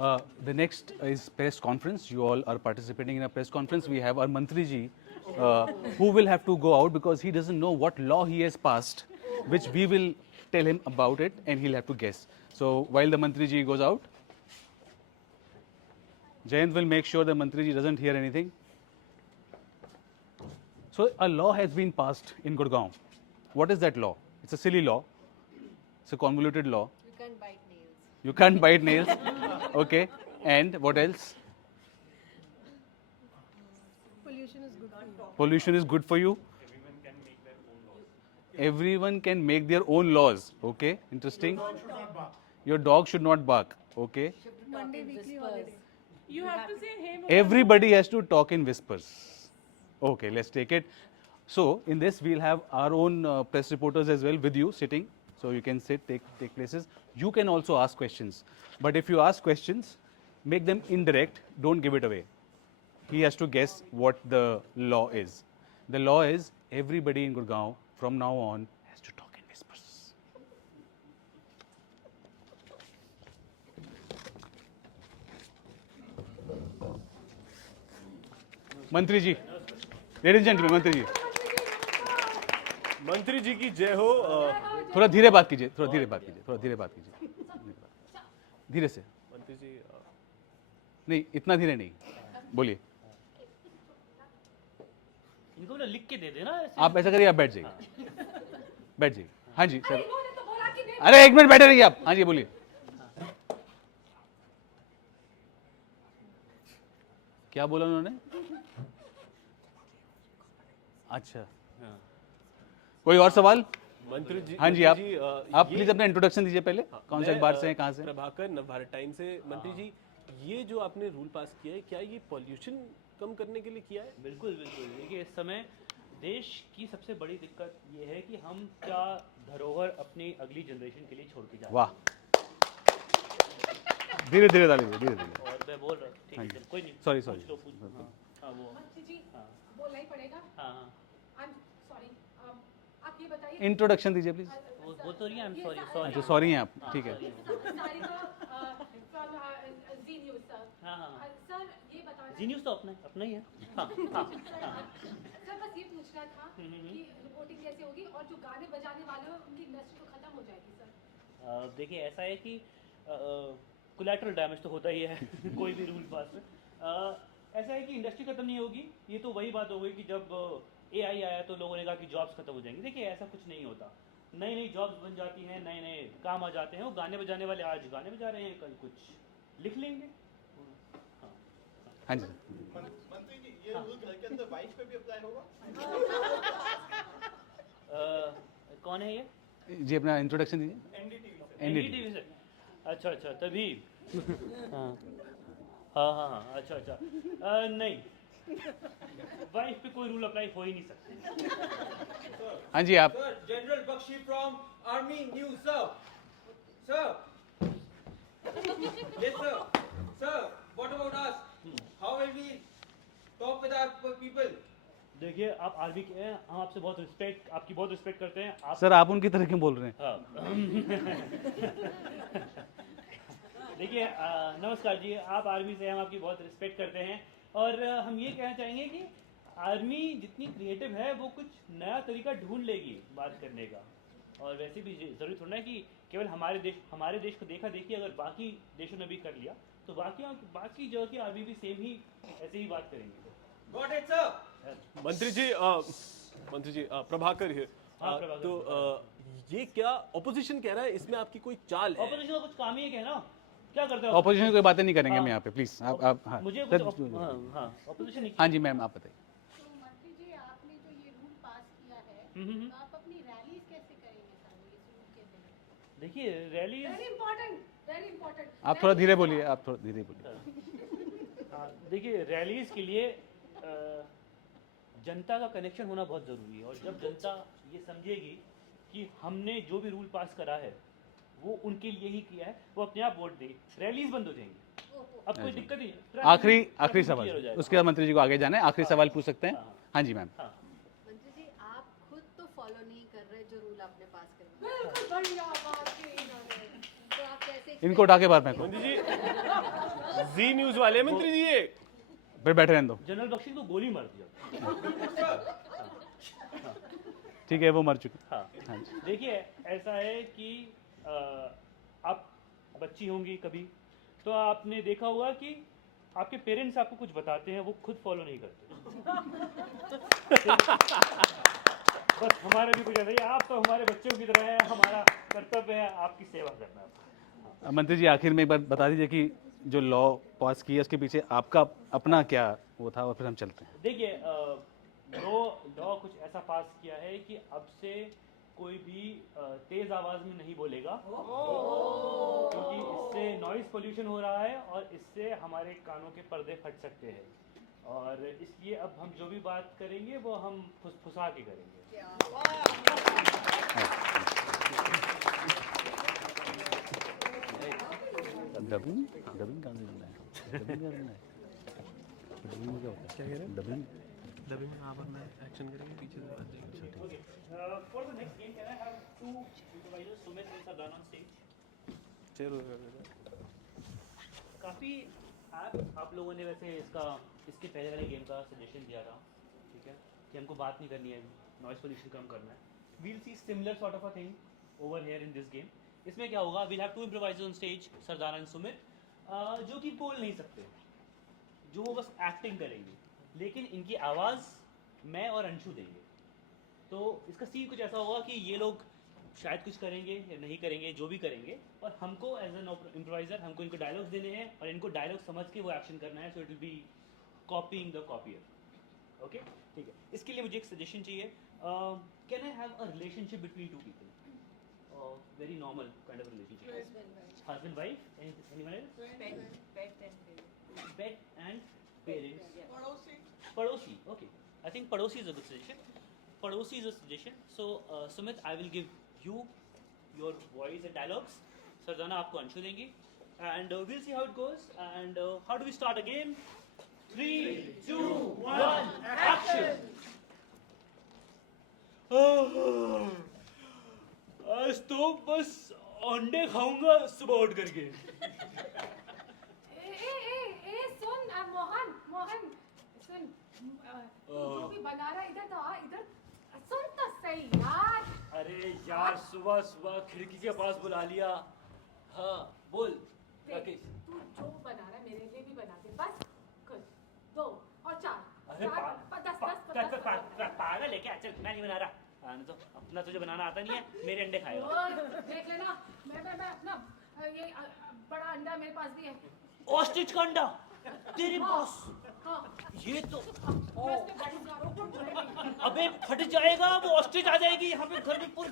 The next is press conference. You all are participating in a press conference. We have our Mantri ji, who will have to go out because he doesn't know what law he has passed, which we will tell him about it, and he'll have to guess. So while the Mantri ji goes out, Jayant will make sure the Mantri ji doesn't hear anything. So a law has been passed in Gurgaon. What is that law? It's a silly law. It's a convoluted law. You can't bite nails. You can't bite nails. Okay. And what else? Pollution is good for you. Pollution is good for you. Everyone can make their own laws. Okay. Interesting. Your dog should not bark. Okay. Monday weekly holiday. You have to say hey. Everybody has to talk in whispers. Okay, let's take it. So in this, we'll have our own press reporters as well with you sitting. So you can sit, take places. You can also ask questions. But if you ask questions, make them indirect. Don't give it away. He has to guess what the law is. The law is everybody in Gurgaon from now on has to talk in whispers. मंत्री जी, ladies and gentleman, मंत्री जी, मंत्री जी की जय हो। थोड़ा धीरे बात कीजिए, थोड़ा धीरे बात कीजिए, थोड़ा धीरे बात कीजिए, धीरे से। मंत्री जी नहीं, इतना धीरे नहीं, बोलिए। इनको ना लिख के दे देना ऐसे। आप ऐसा करिए, आप बैठ जाइए, बैठ जाइए। हाँ जी सर। अरे एक मिनट बैठे रहिए आप। हाँ जी बोलिए। क्या बोला उन्होंने? अच्छा, कोई और सवाल? मंत्री जी, हाँ जी, आप ये- प्लीज अपना इंट्रोडक्शन दीजिए पहले। कौन से मैं, अखबार से हैं, कहाँ से? प्रभाकर, नवभारत टाइम से। मंत्री जी, ये जो आपने रूल पास किया है, क्या ये पॉल्यूशन कम करने के लिए किया है? बिल्कुल बिल्कुल। देखिए, इस समय देश की सबसे बड़ी दिक्कत ये है कि हम क्या धरोहर अपनी अगली जनरेशन के लिए छोड़ के जा रहे हैं। वाह, धीरे धीरे डालिए, धीरे धीरे। और मैं बोल रहा हूँ, ठीक है, चल, कोई नहीं। Sorry, पूछ sorry. लो, पूछ लो। हाँ, वो जी हाँ बोलना ही पड़ेगा। हाँ हाँ। I'm sorry. आप ये बताइए। इंट्रोडक्शन दीजिए प्लीज। वो तो नहीं, आई एम सॉरी सॉरी। अच्छा, सॉरी हैं आप, ठीक है। Sarika from Z News sir. हाँ हाँ। सर ये बताना। जी न्यूज़ तो अपना ही है। हाँ हाँ हाँ। सर बस ये पूछना था कि रिपोर्टिंग कैसे होगी और जो गाने बजाने वाले हैं उनकी इंडस्ट्री तो खत्म हो जाएगी सर। देखिए, ऐसा है कि कोलैटरल डैमेज तो होता ही है कोई भी रूल पास में। ऐसा है कि इंडस्ट्री खत्म नहीं होगी। ये तो वही बात हो गई कि जब एआई आया तो लोगों ने कहा कि जॉब्स खत्म हो जाएंगी। देखिए, ऐसा कुछ नहीं होता। नई नई जॉब्स बन जाती हैं, नए नए काम आ जाते हैं। वो गाने बजाने वाले आज गाने बजा रहे हैं, कल कुछ लिख लेंगे। हाँ हाँ जी। मंत्री जी, ये रूल घर के अंदर वाइफ पे भी अप्लाई होगा? कौन है ये? जी अपना इंट्रोडक्शन दीजिए। एनडीटीवी से। अच्छा अच्छा, तभी। हाँ हाँ हाँ हाँ, अच्छा अच्छा। नहीं, वाइफ पे कोई रूल अप्लाई हो ही नहीं सकता। हाँ जी आप। Sir, General Bakshi from Army News, sir. Sir. Yes, sir. Sir, what about us? How will we talk with our people? देखिए, आप आर्मी के हैं, हम आपसे बहुत रिस्पेक्ट, आपकी बहुत रिस्पेक्ट करते हैं। आप सर आप उनकी तरह क्यों बोल रहे हैं? हाँ। देखिए, नमस्कार जी, आप आर्मी से हैं, हम आपकी बहुत रिस्पेक्ट करते हैं। और हम ये कहना चाहेंगे कि आर्मी जितनी क्रिएटिव है वो कुछ नया तरीका ढूंढ लेगी बात करने का। और वैसे भी ज़रूरी थोड़ा है कि केवल हमारे देश को देखा देखी अगर बाकी देशों ने भी कर लिया तो बाकी जगह की आर्मी भी सेम ही ऐसे ही बात करेंगे। Got it, sir. मंत्री जी, प्रभाकर here. हाँ, प्रभाकर। तो ये क्या ऑपोजिशन कह रहा है, इसमें आपकी कोई चाल है? ऑपोजिशन का कुछ काम ही है क्या ना? क्या करते हो? ऑपोजिशन की कोई बातें नहीं करेंगे हम हाँ। यहाँ पे, प्लीज आप हाँ मुझे सर, कुछ हाँ ऑपोजिशन नहीं। हाँ जी मैम आप बताइए। तो मंत्री जी, आपने जो ये रूल पास किया है, तो आप अपनी रैलीज कैसे करेंगे सर इस रूल के तहत? देखिए, rally very important, very important. आप थोड़ा धीरे बोलिए, आप थोड़ा धीरे बोलिए। देखिए, रैलीज के लिए जनता का कनेक्शन होना बहुत ज़रूरी है। और जब जनता ये समझेगी कि हमने जो भी रूल पास करा है वो उनके लिए ही किया है, वो अपने आप वोट देगी, रैलीज बंद हो जाएंगी। अब कोई दिक्कत नहीं। आखिरी ट्रैफिक सवाल, क्लियर हो जाएगा। उसके बाद मंत्री जी को आगे जाना है। आखिरी सवाल पूछ सकते हैं? हाँ जी मैम। हाँ। मंत्री जी, आप खुद तो फॉलो नहीं कर रहे जो रूल आपने पास करवाया, बिल्कुल बढ़िया बात की इन्होंने। तो आप कैसे इनको उठा के बाहर फेंको, मंत्री जी जी न्यूज वाले मंत्री जी ये फिर बैठे रहने दो। जनरल बख्शी को गोली मार दिया। ठीक है, वो मर चुके। हाँ हाँ जी। देखिए, ऐसा है कि आप बच्ची होंगी कभी, तो आपने देखा होगा कि आपके पेरेंट्स आपको कुछ बताते हैं, वो खुद फॉलो नहीं करते। बस हमारा भी कुछ ऐसा ही है, आप तो हमारे बच्चों की तरह है, हमारा कर्तव्य है आपकी सेवा करना। मंत्री जी, आखिर में एक बार बता दीजिए कि जो लॉ पास किया उसके पीछे आपका अपना क्या वो था, और फिर हम चलते हैं। देखिए, लॉ कुछ ऐसा पास किया है कि अब से कोई भी तेज आवाज में नहीं बोलेगा, क्योंकि इससे नॉइज पोल्यूशन हो रहा है और इससे हमारे कानों के पर्दे फट सकते हैं, और इसलिए अब हम जो भी बात करेंगे वो हम फुसफुसा के करेंगे। डबिंग डबिंग कहाँ से करना है? डबिंग क्या करना है? डबिंग में क्या होता है? क्या कह रहे हैं? डबिंग डबिंग में आप अपना एक्शन करेंगे पीछे से बात देंगे। For the next game, can I have two supervisors, Sumit and Sardan on stage? काफ़ी आप लोगों ने वैसे इसके पहले वाले गेम का सजेशन दिया था, ठीक है, कि हमको बात नहीं करनी है, नॉइस पोल्यूशन कम करना है। We'll see similar sort of a thing over here in this game. इसमें क्या होगा, we'll have two improvisers on stage, Sardar and Sumit, जो कि बोल नहीं सकते, जो वो बस एक्टिंग करेंगे, लेकिन इनकी आवाज़ मैं और अंशु देंगे। तो इसका सीन कुछ ऐसा होगा कि ये लोग शायद कुछ करेंगे या नहीं करेंगे, जो भी करेंगे, और हमको एज एन इम्प्रोवाइजर हमको इनको डायलॉग्स देने हैं और इनको डायलॉग समझ के वो एक्शन करना है। So it will be copying the copier. Okay, ठीक है। इसके लिए मुझे एक सजेशन चाहिए। Can I have a relationship between two people, very normal kind of relationship, husband wife, anyone else? Pet and parents. Padosi. Okay. I think Padosi is a good suggestion. Padosi is a suggestion. So, Sumit, I will give you your voice and dialogues. Sardana आपको अंशु देंगी. And we'll see how it goes. And how do we start a game? 3, 2, 1, action! आज तो बस अंडे खाऊंगा सुबह उठ करके। सुन मोहन सुन, जो भी बना रहा इधर तो आ, इधर सुन तो सही यार। अरे यार, सुबह सुबह खिड़की के पास बुला लिया। हाँ बोल राकेश। तू जो बना रहा मेरे लिए भी बना दे, बस कुछ 2 और 4। अरे पागल है क्या? चल, मैं नहीं बना रहा। तो अपना तुझे बनाना आता नहीं है, मेरे अंडे खाएगा। देख लेना, मैं अपना ये बड़ा अंडा मेरे पास भी है। ऑस्ट्रिच का अंडा तेरे पास? हाँ, ये तो मैं उसके बैठूंगा, रुक। अबे फट जाएगा, वो ऑस्ट्रिच आ जाएगी यहाँ पे घर में। पूरे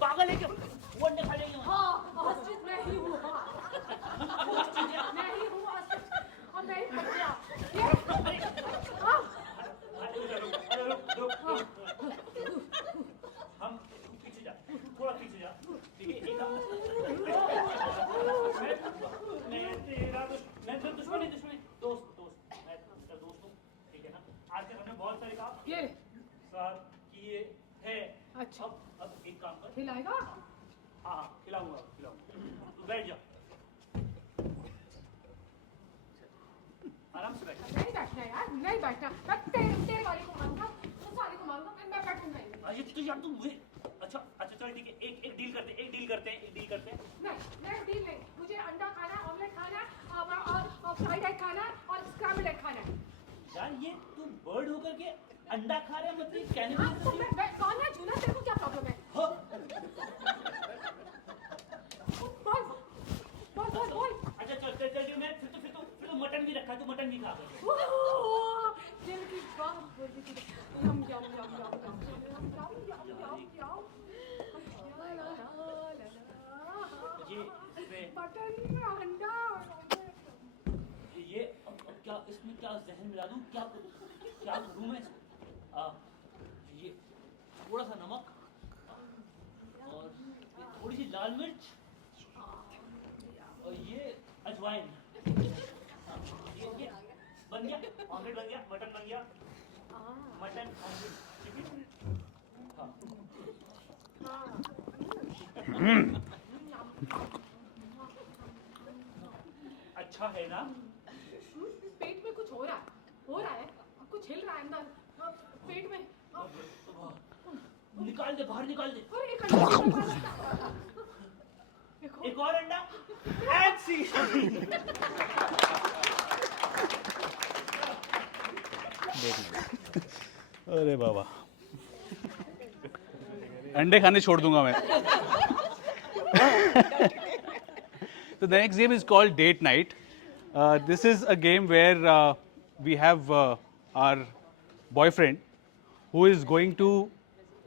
पागल है क्या? वो अंडे खा जाएगी। हाँ, ऑस्ट्रिच मैं ही हूँ। मैं ही हूँ ऑस्ट्रिच, और मैं ही फट गया। हम पीछे जा, थोड़ा पीछे जा, ठीक है? मैं तेरा दुश्मन नहीं, दोस्त, मैं तेरा दोस्त हूँ, ठीक है ना? आज तक हमने बहुत सारे काम ये किए हैं। अच्छा, अब एक काम कर। खिलाएगा? हाँ, खिलाऊंगा। तू बैठ जा, आराम से बैठ। नहीं बैठना यार, नहीं बैठना। मैं तेरे वाले को मारूंगा, उस वाले को मारूंगा, फिर मैं बैठूंगा ही नहीं। अरे तो यार तू अच्छा चल ठीक है, एक डील करते हैं। नहीं, डील नहीं। मुझे अंडा खाना है, ऑमलेट खाना है, और फ्राइड एग खाना है, और स्क्रैम्बल्ड एग खाना है। यार, ये तू बर्ड होकर के अंडा खा रहा है, मतलब कैनिबल? हाँ, तो मैं कौन है जूना? तेरे को क्या प्रॉब्लम है? बोल। अच्छा चल मैं फिर तो मटन भी रखा है, तू मटन भी खा कर। दिल की बात बोल दी थी। यम। ये मटन, अंडा। ये अब क्या इसमें क्या जहन मिला दूं? क्या करूं मैं इसको? ये थोड़ा सा नमक और ये थोड़ी सी लाल मिर्च और ये अजवाइन। ये बन गया, ऑमलेट बन गया, मटन बन गया, मटन ऑमलेट चिकन। हाँ अच्छा है ना? पेट में कुछ हो रहा है, कुछ हिल रहा है अंदर, पेट में। निकाल दे, बाहर निकाल दे। और एक अंडा, एक और अंडा। ऐसी। अरे बाबा, अंडे खाने छोड़ दूंगा मैं. So the next game is called Date Night. This is a game where we have our boyfriend who is going to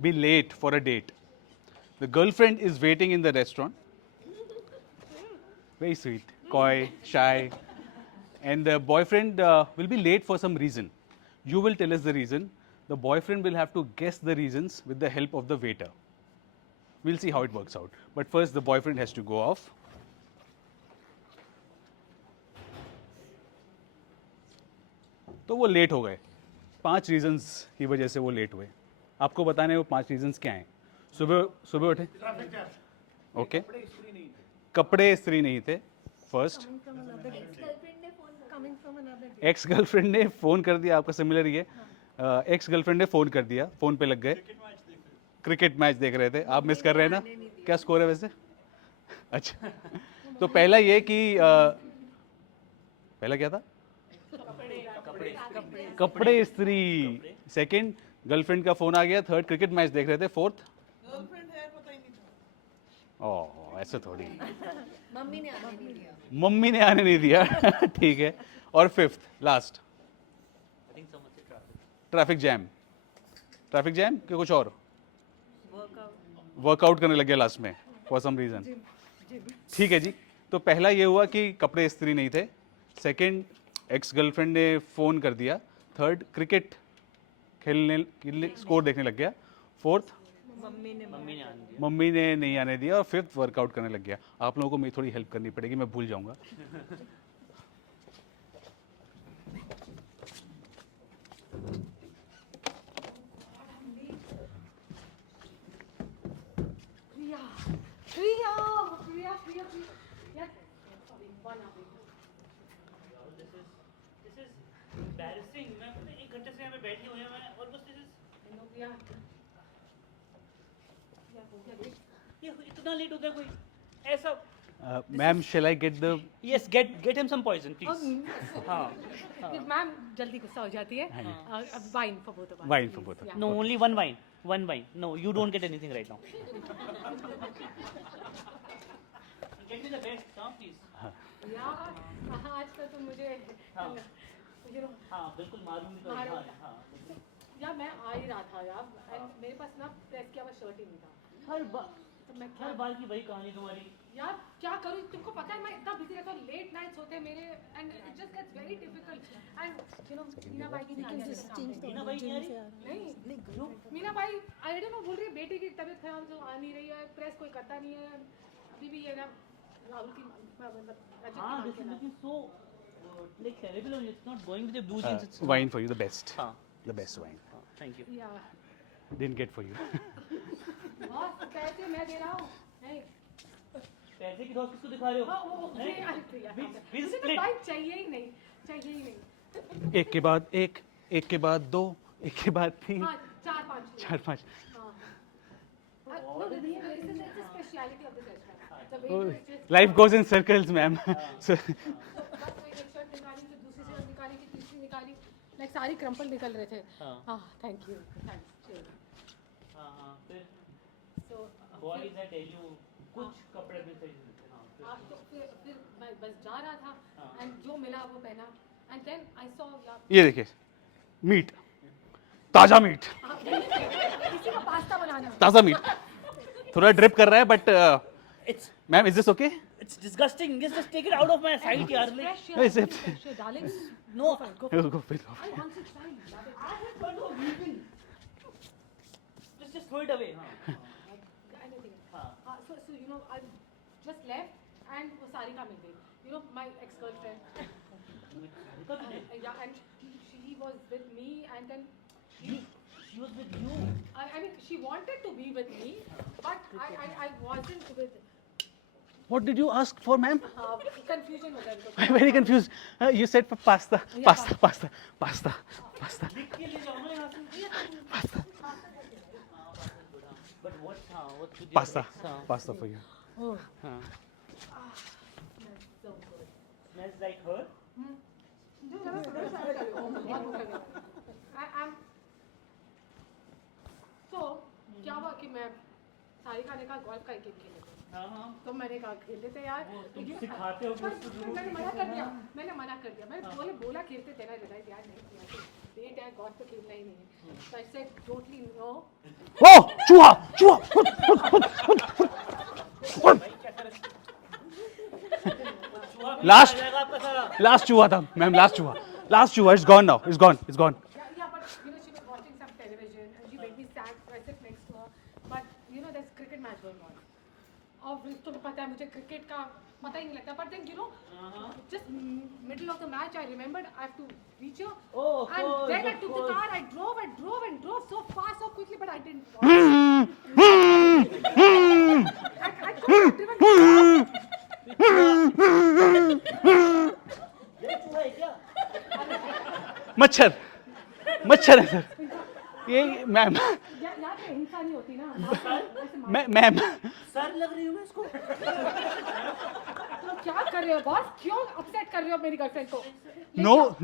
be late for a date. The girlfriend is waiting in the restaurant. Very sweet, coy, shy. And the boyfriend will be late for some reason. You will tell us the reason. The boyfriend will have to guess the reasons with the help of the waiter. We'll see how it works out. But first, the boyfriend has to go off. तो वो late हो गए. 5 reasons की वजह से वो late हुए. आपको बताने वो 5 रीजंस क्या हैं. सुबह उठे. ओके. कपड़े इस्त्री नहीं थे. फर्स्ट. एक्स गर्लफ्रेंड ने फ़ोन कर दिया. आपका सिमिलर ही है. एक्स गर्लफ्रेंड ने फ़ोन कर दिया. फ़ोन पे लग गए. क्रिकेट मैच देख रहे थे. आप मिस कर रहे हैं ना. क्या स्कोर है वैसे. अच्छा. तो पहला ये कि पहला क्या था. कपड़े इस्त्री. सेकंड, गर्लफ्रेंड का फोन आ गया. थर्ड, क्रिकेट मैच देख रहे थे. फोर्थ, गर्लफ्रेंड है पता ही नहीं था. ओह ऐसे थोड़ी. मम्मी ने आने नहीं दिया. मम्मी ने आने नहीं दिया. ठीक है. और fifth, last, traffic jam. Traffic jam कि कुछ और. वर्कआउट करने लग गया लास्ट में फॉर सम रीजन. ठीक है जी. तो पहला ये हुआ कि कपड़े इस्त्री नहीं थे. सेकंड, एक्स गर्लफ्रेंड ने फ़ोन कर दिया. थर्ड, क्रिकेट खेलने स्कोर देखने लग गया. फोर्थ, मम्मी ने नहीं आने दिया. और फिफ्थ, वर्कआउट करने लग गया. आप लोगों को मेरी थोड़ी हेल्प करनी पड़ेगी, मैं भूल जाऊंगा. Yes. Sorry, one hour. This is embarrassing. मैं पता है 1 घंटे से यहाँ पे बैठी हुई हूँ मैं और बस this is ये इतना लेट होता है कोई ऐसा. Ma'am, shall I get the Yes, get him some poison, please. हाँ. मैम जल्दी गुस्सा हो जाती है. Wine for both of us. wine for both of you? No, only one wine. One wine. No, you don't get anything right now. Get me the best, huh, please. यार आज तो मुझे हाँ. you know, हाँ, बिल्कुल मारूंगी तो. मारो. हाँ, हाँ. यार मैं आ ही रहा था यार. and मेरे पास ना प्रेस किया हुआ शर्ट ही नहीं था. तो मैं हर बार की वही कहानी तुम्हारी. यार क्या करूँ. तुमको पता है मैं इतना बिजी रहता हूँ. लेट नाइट्स होते हैं मेरे and it just gets very difficult. And you know Meena भाई की नहीं आ रही. मीना भाई नहीं आ रही? नहीं मीना भाई आई डोंट नो बोल रही है बेटी की तबीयत खराब जो आ नहीं रही है. प्रेस कोई करता नहीं है. अभी भी ये ना राहुल की मतलब हाँ, this is looking so like terrible on you. It's not going with the blue jeans. It's Wine for you, the best. हाँ. The best wine. Thank you. या Didn't get for you. Boss पैसे मैं दे रहा हूँ. नहीं पैसे की धौस किसको दिखा रहे हो? हाँ, वो नहीं? ये प्रिया. We मुझे तो split. भाई चाहिए ही नहीं. चाहिए ही नहीं. एक के बाद एक, एक के बाद दो, एक के बाद तीन, हाँ 4-5. 4-5. हाँ. No, this is the speciality of this restaurant. The way Oh, to just life goes in circles, ma'am. So, बस वो एक शर्ट निकाली फिर दूसरी शर्ट निकाली फिर तीसरी निकाली. लाइक सारी क्रम्पल निकल रहे थे. हाँ. हाँ थैंक यू. थैंक्स. हाँ, हाँ. फिर सो boys I tell you कुछ कपड़े भी सही नहीं थे. हाँ. फिर- तो फिर मैं बस जा रहा था हाँ. एंड जो मिला वो पहना. एंड देन आई सॉ यार ये देखिए, मीट, ताज़ा मीट, किसी को पास्ता बनाना है. ताज़ा मीट. थोड़ा ड्रिप कर रहा है, but It's ma'am, is this okay? it's disgusting. Just take it out of my sight, यार. Like, Fresh No, it's- fresh darling. no. Go. Go, go, go. I want to try. Love it. I have fun of weeping. Just throw it away. हाँ. Anything. हाँ. So you know I just left and वो सारिका मिल गई. You know my ex-girlfriend. Yeah, and she was with me and then She was with you. I mean she wanted to be with me but I wasn't with. What did you ask for, ma'am? Confusion हो गया इनको। I'm very confused. You said for pasta. Pasta. लिख के ले जाओ ना यहाँ से but what what should you Pasta. Pasta for you. smells like her तो क्या हुआ कि मैं सारी खाने का गोल्फ का एक गेम खेले थे। हाँ तो मैंने कहा खेल लेते यार। तुम सिखाते हो पर उसको जरूर मैंने मना कर दिया। मैंने बोला खेलते थे ना रिलाइज यार नहीं किया डेट है गोल्फ तो खेलना ही नहीं है। So I said totally no. Oh, चूहा. Last चूहा था, ma'am. Last चूहा. It's gone now. It's gone. Yeah, but you know she was watching some television and she made me sad. So I sit next to her. But you know there's cricket match going on. और तुम्हें पता है मुझे cricket का पता ही नहीं लगता. But then you know, just middle of the match I remembered I have to reach her. Oh, of and course, then I of took the course. car. I drove so fast, so quickly, but I didn't. I could have driven. मच्छर है sir. ये ma'am. यहाँ पे हिंसा नहीं होती ना. Ma'am. Sir लग रही हूँ मैं इसको तो क्या कर रहे हो बॉस? क्यों अपसेट कर रहे हो मेरी गर्लफ्रेंड को?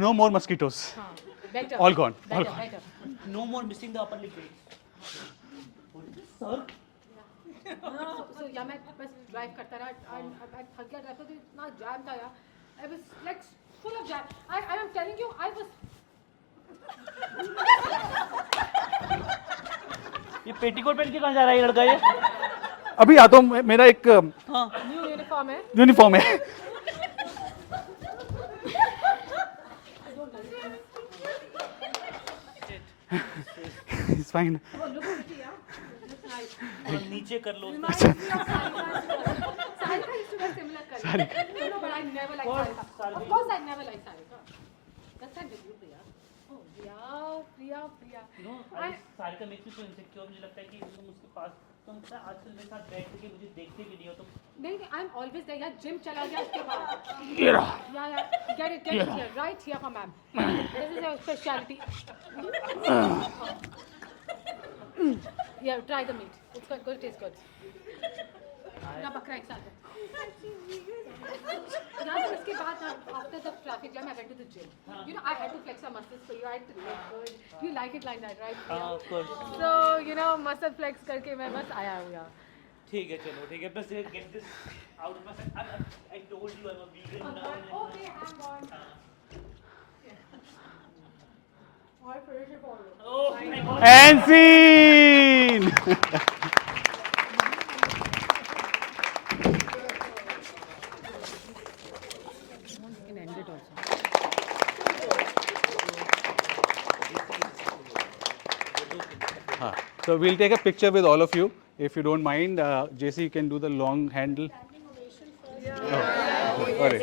No more mosquitoes. हाँ, better. All gone. Better. no more missing the upper lip sir So या मैं बस ड्राइव करता रहा. मैं थक गया ड्राइव तो इतना जैम था यार. I was like full of jam. I am telling you I was. ये पेटीकोट पहन के कहाँ जा रहा है ये लड़का ये अभी आता हूँ. मेरा एक न्यू यूनिफॉर्म है. यूनिफॉर्म है. It's fine. Oh, look pretty, yeah. Looks nice. और नीचे कर लो Reminds me of Sarika used to wear similar colors. You know, but I never liked Sarika. Of course, I never liked Sarika. That's not with you, Priya. Oh, Priya. Sarika मेरे से तो insecure मुझे लगता है कि तुम उसके पास तुम आजकल मेरे साथ बैठ के मुझे देखते भी नहीं हो तुम नहीं, आई एम ऑलवेज देयर. यार जिम चला गया उसके बाद. ये रहा. Yeah, get it here, right here for ma'am. This is our specialty. Yeah, try the meat. It's good, it tastes good. ना बकरा एक साथ है. यहाँ से इसके बाद after the traffic jam I went to the gym. You know I had to flex some muscles for you. I had to look good. You like it like that, right? of course So you know muscle flex करके मैं बस आया हूँ यहाँ. ठीक है चलो ठीक है बस get this out of my I told you I'm a vegan now Okay, hang on. I'll finish it for you. oh my god And scene. You can end it also. So we'll take a picture with all of you. If you don't mind, JC, you can do the long handle. Oh, all right.